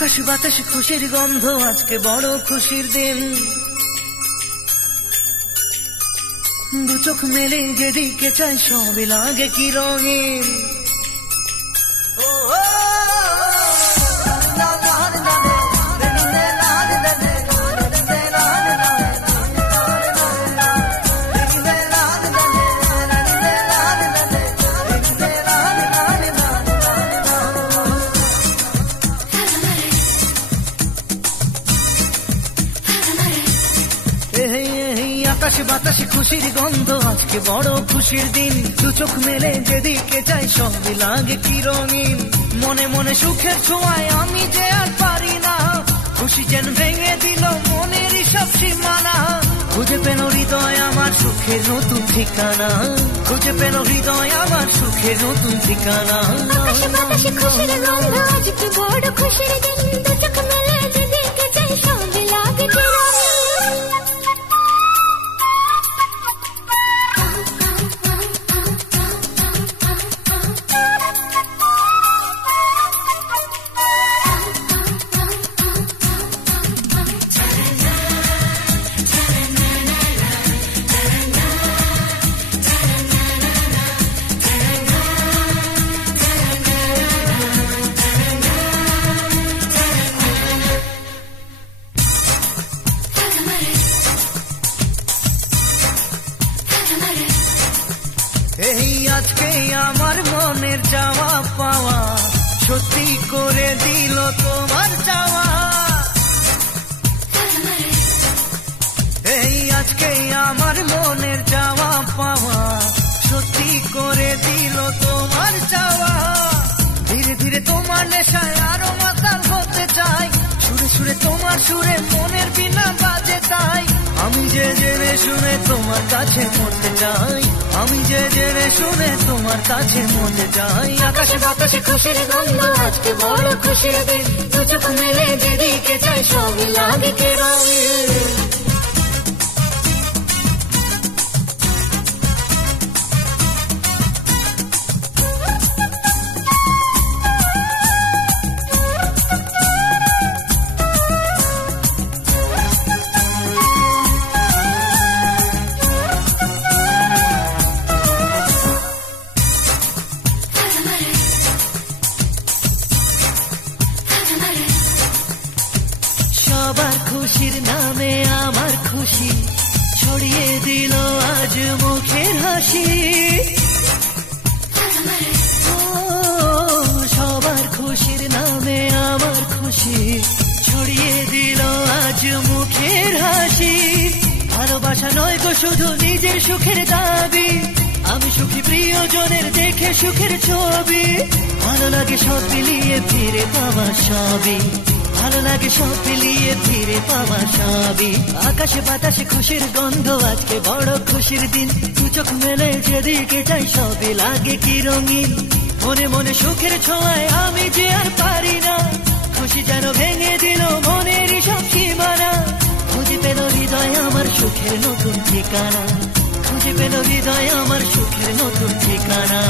আকাশ বাতাস খুশির গন্ধ, আজকে বড় খুশির দিন। দু চোখ মেলে যেদিকে চাই সবই লাগে কি রঙিন। আকাশ বাতাসে খুশির গন্ধ, আজকে বড় খুশির দিন। দু চোখ মেলে যেদিকে চাই সবই লাগে কি রঙিন। মনে মনে সুখের ছোঁয়ায় আমি যে আর পারি না, খুশি যেন ভেঙে দিল মনেরই সব সীমানা। খুঁজে পেল হৃদয় আমার সুখের নতুন ঠিকানা, খুঁজে পেল হৃদয় আমার সুখের নতুন ঠিকানা। আকাশ বাতাসে খুশির গন্ধ, আজকে বড় খুশির দিন। দু চোখ মেলে যেদিকে চাই সবই লাগে কি রঙিন। এই আজকে আমার মনের চাওয়া পাওয়া সত্যি করে দিল তোমার চাওয়া। এই আজকে আমার মনের চাওয়া পাওয়া সত্যি করে দিল তোমার চাওয়া। ধীরে ধীরে তোমার নেশায় আরো মাতাল হতে চাই, সুরে সুরে তোমার সুরে মনের বিনা বাজে তাই। আমি যে জেনে শুনে তোমার কাছে মরতে চাই, আমি যে জেনে শুনে তোমার কাছে মরতে চাই। আকাশ বাতাসে খুশির গন্ধ, আজকে বড় খুশির দিন। দু চোখ মেলে যেদিকে চাই সবই লাগে কি রঙিন। সবার খুশির নামে আমার খুশি ছড়িয়ে দিল আজ মুখের হাসি। সবার খুশির নামে আমার খুশি ছড়িয়ে দিল আজ মুখের হাসি। ভালোবাসা নয় গো শুধু নিজের সুখের দাবি, আমি সুখী প্রিয়জনের দেখে সুখের ছবি। ভালো লাগে সব মিলিয়ে ফিরে পাওয়া সবই, ভালো লাগে সব মিলিয়ে ফিরে পাওয়া সবই। আকাশে বাতাসে খুশির গন্ধ, আজকে বড় খুশির দিন। দু চোখ মেলে যেদিকে চাই সবই লাগে কি রঙিন। মনে মনে সুখের ছোঁয়ায় আমি যে আর পারি না, খুশি যেন ভেঙে দিল মনেরই সব সীমানা। খুঁজে পেল হৃদয় আমার সুখের নতুন ঠিকানা, খুঁজে পেল হৃদয় আমার সুখের নতুন ঠিকানা।